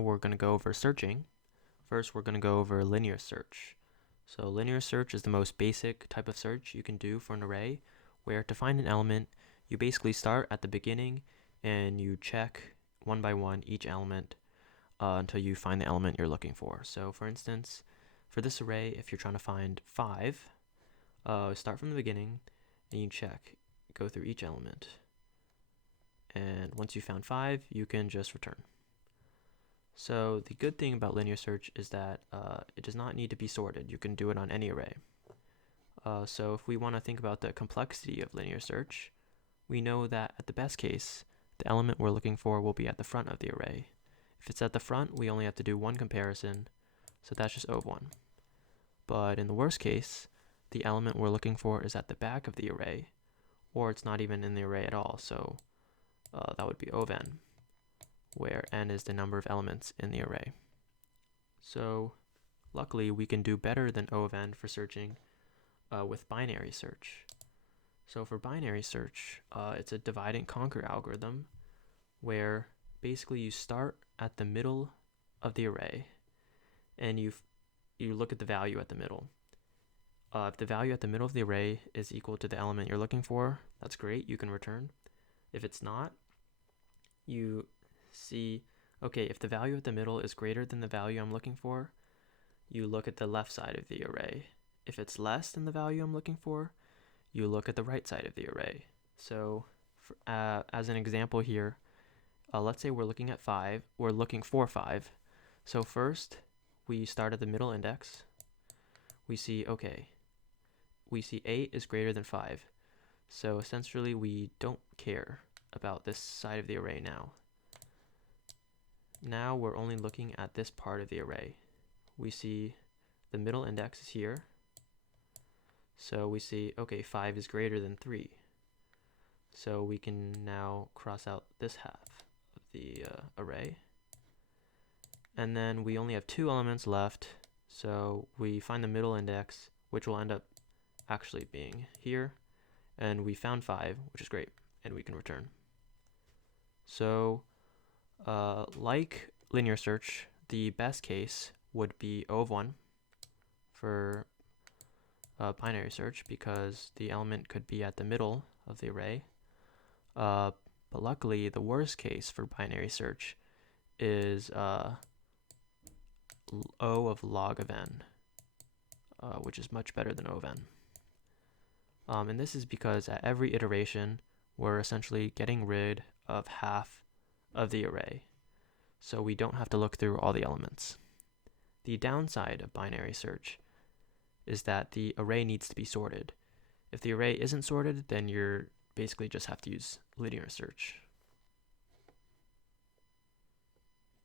We're going to go over searching. First, we're going to go over linear search. So linear search is the most basic type of search you can do for an array, where to find an element, you basically start at the beginning and you check one by one each element until you find the element you're looking for. So for instance, for this array, if you're trying to find 5, start from the beginning and you check, go through each element. And once you found 5, you can just return. So the good thing about linear search is that it does not need to be sorted. You can do it on any array. So if we want to think about the complexity of linear search, we know that at the best case, the element we're looking for will be at the front of the array. If it's at the front, we only have to do one comparison, so that's just O of 1. But in the worst case, the element we're looking for is at the back of the array, or it's not even in the array at all, so that would be O of n, where n is the number of elements in the array. So luckily, we can do better than O of n for searching with binary search. So for binary search, it's a divide and conquer algorithm where basically you start at the middle of the array and you look at the value at the middle. If the value at the middle of the array is equal to the element you're looking for, that's great, you can return. If it's not, you see, okay, if the value at the middle is greater than the value I'm looking for, you look at the left side of the array. If it's less than the value I'm looking for, you look at the right side of the array. So as an example here, let's say we're looking at 5, we're looking for 5. So first, we start at the middle index. We see, okay, we see 8 is greater than 5. So essentially, we don't care about this side of the array now. Now we're only looking at this part of the array. We see the middle index is here. So we see, okay, 5 is greater than 3. So we can now cross out this half of the array. And then we only have 2 elements left. So we find the middle index, which will end up actually being here. And we found 5, which is great. And we can return. So like linear search, the best case would be O of 1 for binary search, because the element could be at the middle of the array. But luckily, the worst case for binary search is O of log of n, which is much better than O of n. And this is because at every iteration, we're essentially getting rid of half of the array, so we don't have to look through all the elements. The downside of binary search is that the array needs to be sorted. If the array isn't sorted, then you're basically just have to use linear search.